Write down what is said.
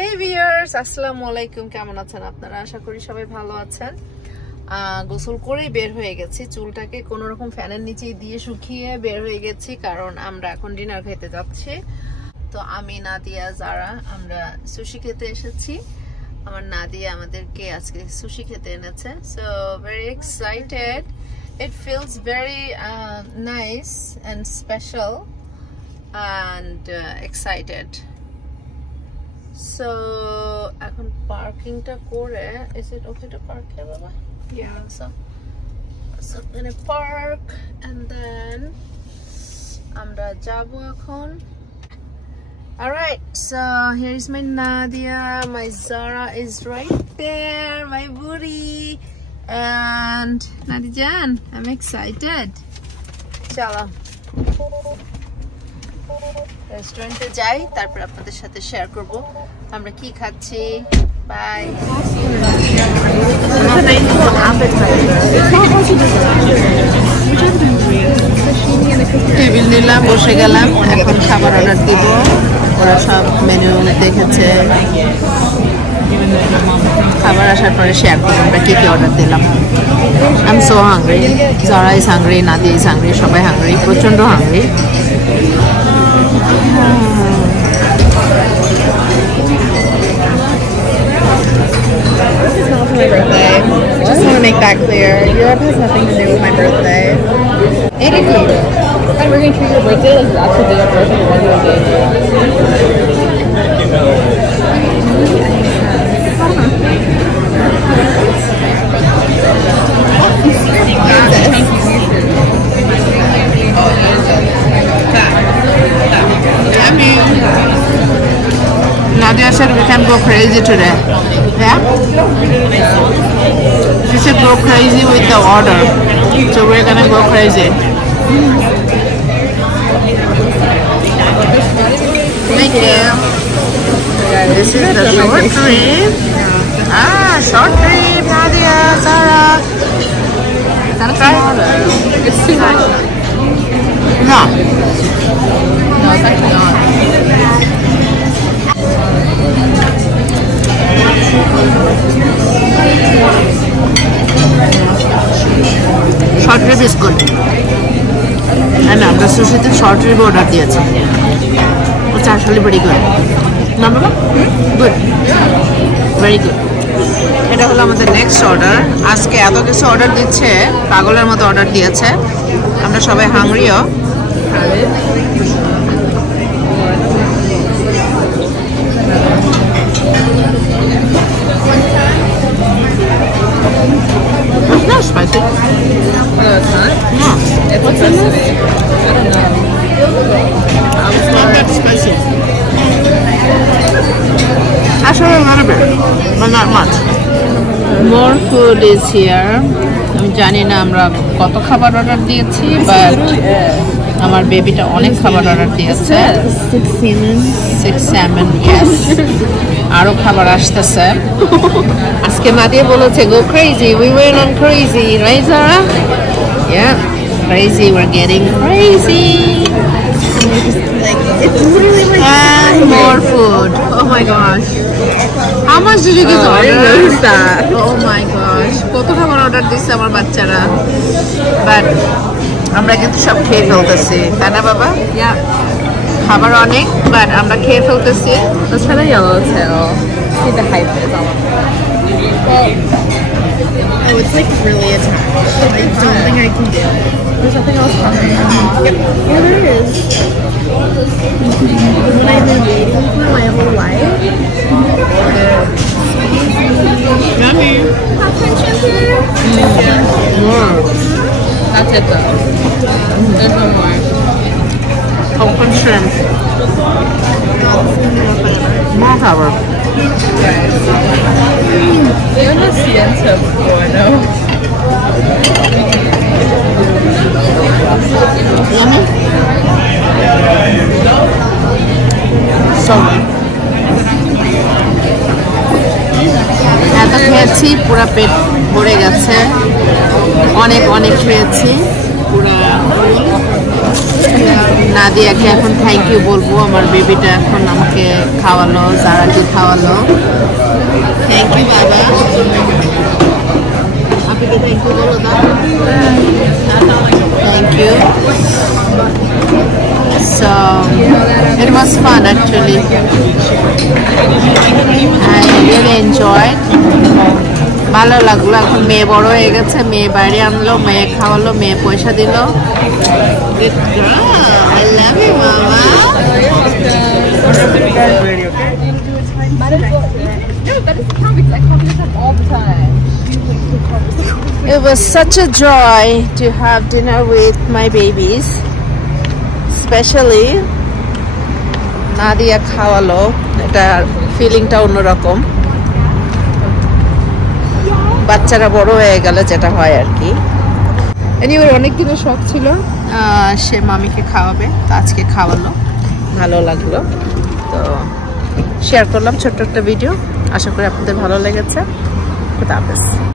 Hey viewers, আসসালামু আলাইকুম। কেমন আছেন আপনারা? আশা করি সবাই ভালো আছেন। গোসল করে বের হয়ে গেছি, চুলটাকে কোনো রকম ফ্যানের নিচে দিয়ে শুকিয়ে বের হয়ে গেছি, কারণ আমরা এখন ডিনার খেতে যাচ্ছি। তো আমি নাদিয়া জারা আমরা সুশি খেতে এসেছি। আমার নাদিয়া আমাদেরকে আজকে সুশি খেতে এনেছে। So very excited. It feels very nice and special and excited. So এখন পার্কিংটা করে, is it okay to park here, Baba? Yeah. So I'm gonna park and then আমরা যাবো এখন. Alright, so here is my Nadia. My Zara is right there, my booty. And Nadia Jan, I'm excited. Chala. রেস্টুরেন্টে যাই, তারপর আপনাদের সাথে শেয়ার করব আমরা কি খাচ্ছি। বাই। টেবিল নিলাম, বসে গেলাম, এখন খাবার অর্ডার দিব। ওরা সব মেনু দেখেছে, খাবার আসার পরে শেয়ার করবো আমরা কি কি অর্ডার দিলাম। I am so hungry, Zara is hungry, Nadia is hungry, সবাই হাংরি, প্রচন্ড hungry. This is not for my birthday. Just want to make that clear. Europe has nothing to do with my birthday. And it's you. And we're going to treat your birthday like the actual day of birth and regular day. Nadia said we can go crazy today. Yeah? She said go crazy with the order. So we're gonna go crazy. Thank you. This is the short trip. Short trip, Nadia, Zara. Can I try? It's too much. No. No, it's actually not. Short rib is good. And আমরা সুশিতে short rib order দিয়েছি. It's actually very good. না বাবা? Good. Very good. এটা হলো আমাদের next order. আজকে এত কিছু অর্ডার দিচ্ছে, পাগলের মতো অর্ডার দিয়েছে। আমরা সবাই হাংরিও। It's not spicy. No, it's not? No. It's What's in this? I don't know. It's not that spicy. Actually, a little bit, but not much. More food is here. আমি জানি না আমরা কত খাবার অর্ডার দিয়েছি, বাট আমার বেবিটা অনেক খাবার অর্ডার দিয়েছে। 6 salmon, yes. আরো খাবার আসতেছে। আজকে নাদিয়া বলেছে go crazy, we went on crazy, right Zara? Yeah, crazy, we're getting crazy. Like, it's literally like... And more food. Oh my gosh. How much did you guys order? I didn't notice that. Oh my gosh. কত খাবার অর্ডার দিচ্ছে আমার বাচ্চারা। বাট আমরা কিন্তু সব খেয়ে ফেলতেছি, তাই না বাবা? Yeah. খাবার অনেক, বাট আমরা খেয়ে ফেলতেছি। Let's try the yellowtail. See the hype is on it. Well, oh, it's like really attached. I don't think I can do it. There's nothing else coming. Yep. Yeah, there is. What I've been waiting for my whole life. Yummy. Hot shampoo. More. That's it though. There's no more. Open shrimp. More cover. They don't have siesta before, no? Yummy. So good. এত খেয়েছি, পুরা পেট ভরে গেছে। অনেক অনেক খেয়েছি, পুরা নাদিয়াকে এখন থ্যাংক ইউ বলবো, আমার বেবিটা এখন আমাকে খাওয়ালো, যারাকে খাওয়ালো। থ্যাংক ইউ বাবা, আপনাকে থ্যাংক ইউ বলো দাও। Thank you. So it was fun actually. I really enjoyed. ভালো লাগলো। এখন মেয়ে বড় হয়ে গেছে, মেয়ে বাইরে আনলো, মেয়ে খাওয়ালো, মেয়ে পয়সা দিল। Good girl. I love you, mama. It was such a joy to have dinner with my babies, especially Nadia খাওয়ালো, এটা ফিলিংটা অন্যরকম। বাচ্চারা বড় হয়ে গেল যেটা হয় আর কি। এনিওয়ে অনেক দিনের শখ ছিল সে মামিকে খাওয়াবে, তো আজকে খাওয়ালো, ভালো লাগলো। তো শেয়ার করলাম ছোট্ট একটা ভিডিও, আশা করি আপনাদের ভালো লেগেছে। খুদা হাফেজ।